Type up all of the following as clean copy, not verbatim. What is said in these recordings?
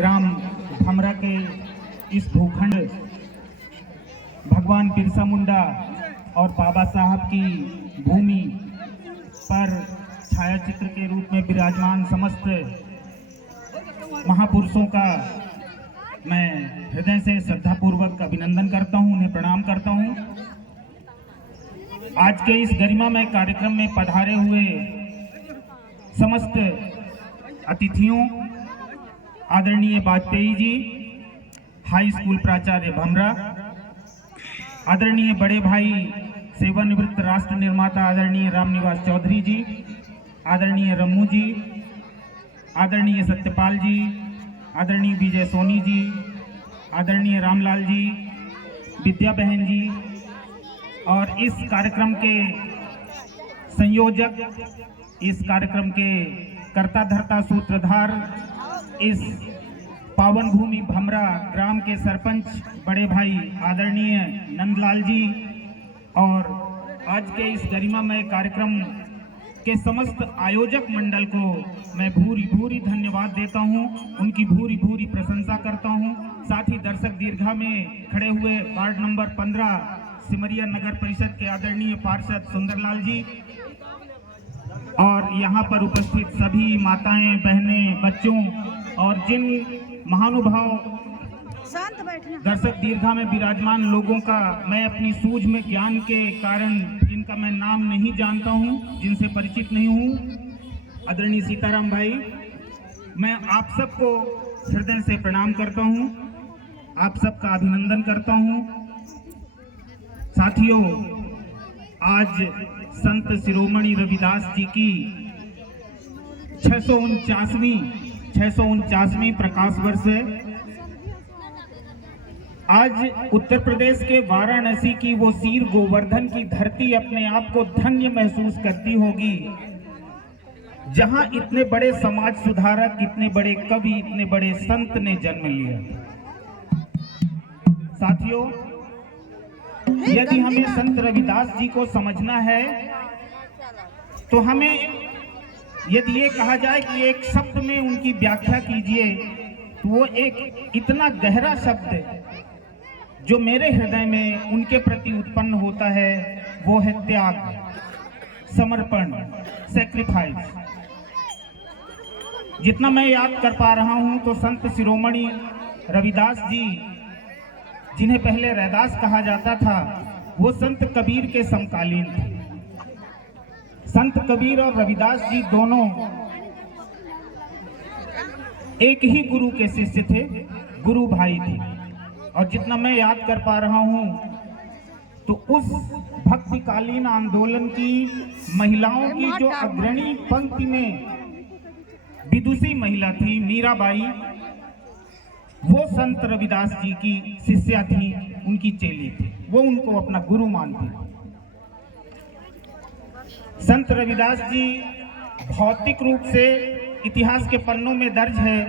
ग्राम भमरा के इस भूखंड भगवान बिरसा मुंडा और बाबा साहब की भूमि पर छायाचित्र के रूप में विराजमान समस्त महापुरुषों का मैं हृदय से श्रद्धापूर्वक अभिनंदन करता हूं, उन्हें प्रणाम करता हूं। आज के इस गरिमामय कार्यक्रम में पधारे हुए समस्त अतिथियों, आदरणीय वाजपेयी जी, हाई स्कूल प्राचार्य भमरा, आदरणीय बड़े भाई सेवानिवृत्त राष्ट्र निर्माता आदरणीय रामनिवास चौधरी जी, आदरणीय रम्मू जी, आदरणीय सत्यपाल जी, आदरणीय विजय सोनी जी, आदरणीय रामलाल जी, विद्या बहन जी और इस कार्यक्रम के संयोजक, इस कार्यक्रम के कर्ता धर्ता सूत्रधार, इस पावन भूमि भमरा ग्राम के सरपंच बड़े भाई आदरणीय नंदलाल जी और आज के इस गरिमामय कार्यक्रम के समस्त आयोजक मंडल को मैं भूरी भूरी धन्यवाद देता हूं, उनकी भूरी भूरी प्रशंसा करता हूं। साथ ही दर्शक दीर्घा में खड़े हुए वार्ड नंबर 15 सिमरिया नगर परिषद के आदरणीय पार्षद सुंदरलाल जी और यहाँ पर उपस्थित सभी माताएं, बहनें, बच्चों और जिन महानुभाव दर्शक दीर्घा में विराजमान लोगों का मैं अपनी सूझ में ज्ञान के कारण जिनका मैं नाम नहीं जानता हूं, जिनसे परिचित नहीं हूं, आदरणीय सीताराम भाई, मैं आप सबको हृदय से प्रणाम करता हूं, आप सबका अभिनंदन करता हूं। साथियों, आज संत शिरोमणि रविदास जी की 649वीं प्रकाश वर्ष है। आज उत्तर प्रदेश के वाराणसी की वो शीर गोवर्धन की धरती अपने आप को धन्य महसूस करती होगी, जहां इतने बड़े समाज सुधारक, इतने बड़े कवि, इतने बड़े संत ने जन्म लिया। साथियों, यदि हमें संत रविदास जी को समझना है तो हमें यदि ये कहा जाए कि एक शब्द में उनकी व्याख्या कीजिए तो वो एक इतना गहरा शब्द जो मेरे हृदय में उनके प्रति उत्पन्न होता है वो है त्याग, समर्पण, सैक्रिफाइस। जितना मैं याद कर पा रहा हूं तो संत शिरोमणि रविदास जी, जिन्हें पहले रैदास कहा जाता था, वो संत कबीर के समकालीन थे। संत कबीर और रविदास जी दोनों एक ही गुरु के शिष्य थे, गुरु भाई थे। और जितना मैं याद कर पा रहा हूं तो उस भक्तिकालीन आंदोलन की महिलाओं की जो अग्रणी पंक्ति में विदुषी महिला थी मीराबाई, वो संत रविदास जी की शिष्या थी, उनकी चेली थी, वो उनको अपना गुरु मानती थी। संत रविदास जी भौतिक रूप से इतिहास के पन्नों में दर्ज है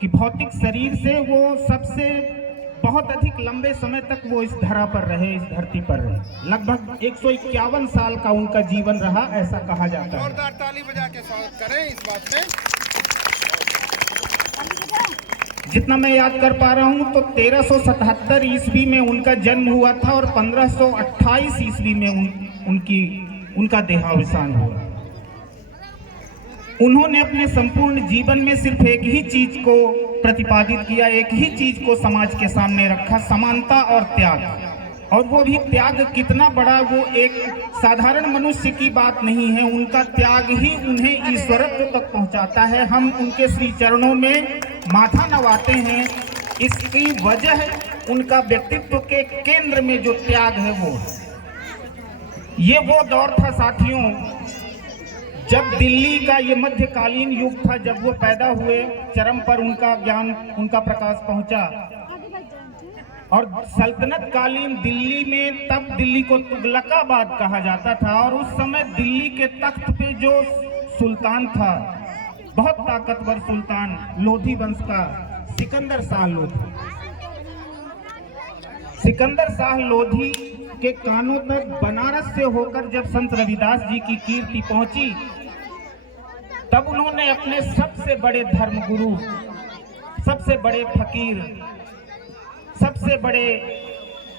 कि भौतिक शरीर से वो सबसे बहुत अधिक लंबे समय तक वो इस धरा पर रहे, इस धरती पर रहे। लगभग 151 साल का उनका जीवन रहा, ऐसा कहा जाता है। जोरदार ताली बजा के स्वागत करें इस बात में। जितना मैं याद कर पा रहा हूं तो 1377 ईस्वी में उनका जन्म हुआ था और 1528 ईस्वी में उनका देहावसान हुआ। उन्होंने अपने संपूर्ण जीवन में सिर्फ एक ही चीज को प्रतिपादित किया, एक ही चीज को समाज के सामने रखा, समानता और त्याग। और वो भी त्याग कितना बड़ा, वो एक साधारण मनुष्य की बात नहीं है, उनका त्याग ही उन्हें ईश्वरत्व तक पहुंचाता है। हम उनके श्री चरणों में माथा नवाते हैं, इसकी वजह उनका व्यक्तित्व के केंद्र में जो त्याग है वो दौर था साथियों, जब दिल्ली का ये मध्यकालीन युग था, जब वो पैदा हुए, चरम पर उनका ज्ञान, उनका प्रकाश पहुंचा। और सल्तनत कालीन दिल्ली में, तब दिल्ली को तुगलकाबाद कहा जाता था और उस समय दिल्ली के तख्त पे जो सुल्तान था, बहुत ताकतवर सुल्तान, लोधी वंश का सिकंदर शाह लोधी। सिकंदर शाह लोधी के कानों तक बनारस से होकर जब संत रविदास जी की कीर्ति पहुंची, तब उन्होंने अपने सबसे बड़े धर्मगुरु सबसे बड़े फकीर, सबसे बड़े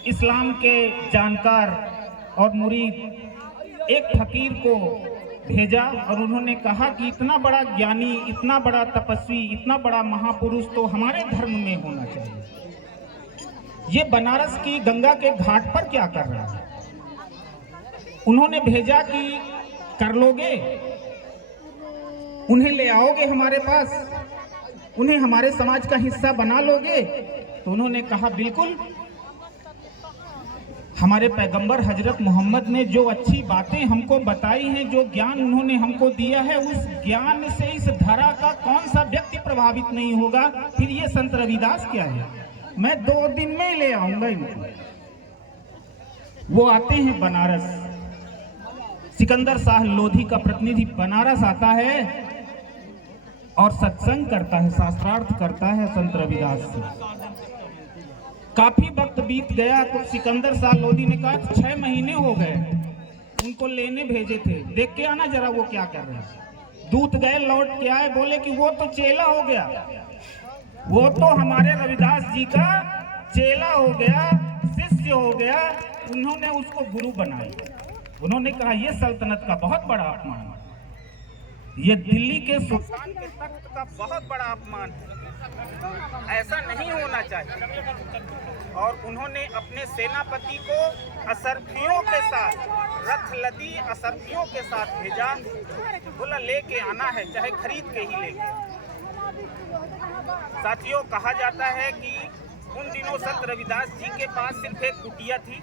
इस्लाम के जानकार और मुरीद एक फकीर को भेजा और उन्होंने कहा कि इतना बड़ा ज्ञानी, इतना बड़ा तपस्वी, इतना बड़ा महापुरुष तो हमारे धर्म में होना चाहिए। ये बनारस की गंगा के घाट पर क्या कर रहा है? उन्होंने भेजा कि कर लोगे, उन्हें ले आओगे हमारे पास, उन्हें हमारे समाज का हिस्सा बना लोगे? तो उन्होंने कहा बिल्कुल, हमारे पैगंबर हजरत मोहम्मद ने जो अच्छी बातें हमको बताई हैं, जो ज्ञान उन्होंने हमको दिया है, उस ज्ञान से इस धरा का कौन सा व्यक्ति प्रभावित नहीं होगा? फिर ये संत रविदास क्या है? मैं 2 दिन में ले आऊंगा इनको। वो आते हैं बनारस, सिकंदर शाह लोधी का प्रतिनिधि बनारस आता है और सत्संग करता है, शास्त्रार्थ करता है संत रविदास से। काफी वक्त बीत गया तो सिकंदर शाह लोधी ने कहा 6 महीने हो गए, उनको लेने भेजे थे, देख के आना जरा वो क्या कर रहे हैं। दूत गए, लौट के आए, बोले कि वो तो चेला हो गया, वो तो हमारे रविदास जी का चेला हो गया, शिष्य हो गया। उन्होंने उसको गुरु बनाया। उन्होंने कहा ये सल्तनत का बहुत बड़ा अपमान है, ये दिल्ली के सुल्तान के तख्त का बहुत बड़ा अपमान है, ऐसा नहीं होना चाहिए। और उन्होंने अपने सेनापति को असरफियों के साथ, रथ लदी असरफियों के साथ भेजा। बोला लेके आना है, चाहे खरीद के ही लेके। साथियों, कहा जाता है कि उन दिनों संत रविदास जी के पास सिर्फ एक कुटिया थी।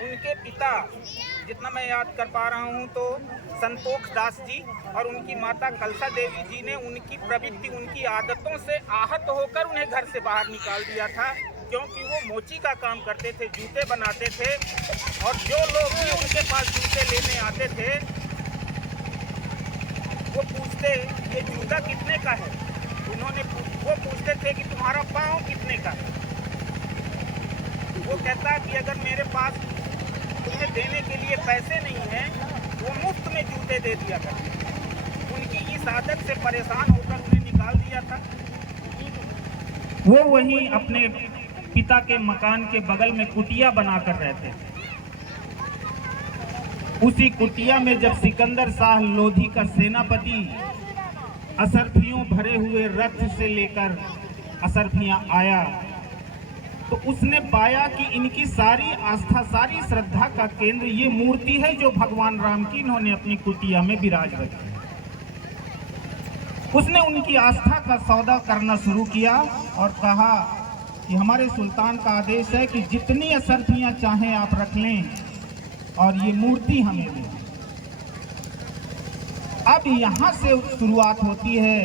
उनके पिता, जितना मैं याद कर पा रहा हूँ, तो संतोख दास जी और उनकी माता कलसा देवी जी ने उनकी प्रवृत्ति, उनकी आदतों से आहत होकर उन्हें घर से बाहर निकाल दिया था, क्योंकि वो मोची का काम करते थे, जूते बनाते थे। और जो लोग भी उनके पास जूते लेने आते थे वो पूछते ये जूता कितने का है? वो पूछते थे कि तुम्हारा पाँव कितने का है? वो कहता कि अगर मेरे पास तुम्हें देने के लिए पैसे नहीं हैं, वो मुफ्त में जूते दे दिया करते। उनकी इस आदत से परेशान होकर उन्हें निकाल दिया था। वो वहीं अपने पिता के मकान के बगल में कुटिया बनाकर रहते थे। उसी कुटिया में जब सिकंदर शाह लोधी का सेनापति असरफियों भरे हुए रथ से लेकर असरफियां आया, तो उसने पाया कि इनकी सारी आस्था, सारी श्रद्धा का केंद्र ये मूर्ति है जो भगवान राम की इन्होंने अपनी कुटिया में विराज रखी। उसने उनकी आस्था का सौदा करना शुरू किया और कहा कि हमारे सुल्तान का आदेश है कि जितनी असरफियां चाहें आप रख लें और ये मूर्ति हमें दें। अब यहाँ से शुरुआत होती है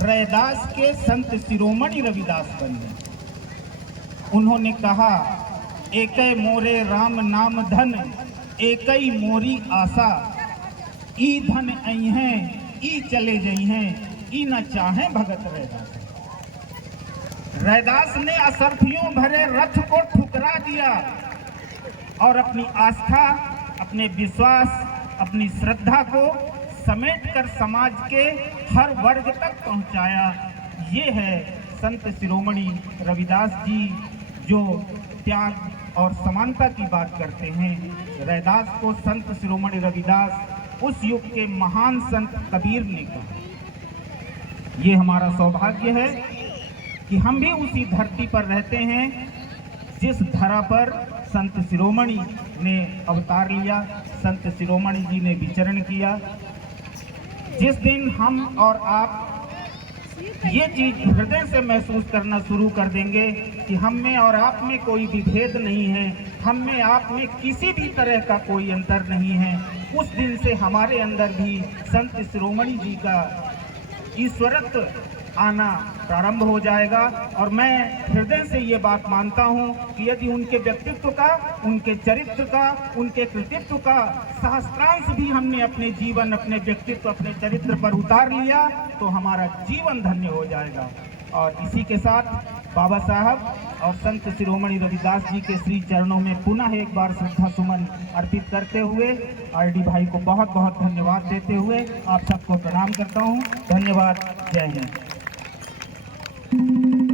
रैदास के संत शिरोमणि रविदास बनने। उन्होंने कहा एकै मोरे राम नाम धन, एकई मोरी आशा, ई धन आई हैं, ई चले जई हैं, ई न चाहे भगत रैदास। रैदास ने असरफियों भरे रथ को ठुकरा दिया और अपनी आस्था, अपने विश्वास, अपनी श्रद्धा को समेटकर समाज के हर वर्ग तक पहुंचाया। ये है संत शिरोमणि रविदास जी जो त्याग और समानता की बात करते हैं। रैदास को संत शिरोमणि रविदास उस युग के महान संत कबीर ने कहा। ये हमारा सौभाग्य है कि हम भी उसी धरती पर रहते हैं जिस धरा पर संत शिरोमणि ने अवतार लिया, संत शिरोमणि जी ने विचरण किया। जिस दिन हम और आप ये चीज हृदय से महसूस करना शुरू कर देंगे कि हम में और आप में कोई विभेद नहीं है, हम में आप में किसी भी तरह का कोई अंतर नहीं है, उस दिन से हमारे अंदर भी संत शिरोमणि जी का ईश्वरत्व आना प्रारंभ हो जाएगा। और मैं हृदय से ये बात मानता हूँ कि यदि उनके व्यक्तित्व का, उनके चरित्र का, उनके कृतित्व का सहस्त्रांश भी हमने अपने जीवन, अपने व्यक्तित्व, अपने चरित्र पर उतार लिया तो हमारा जीवन धन्य हो जाएगा। और इसी के साथ बाबा साहब और संत शिरोमणि रविदास जी के श्री चरणों में पुनः एक बार श्रद्धा सुमन अर्पित करते हुए आरडी भाई को बहुत बहुत धन्यवाद देते हुए आप सबको प्रणाम करता हूँ। धन्यवाद। जय हिंद।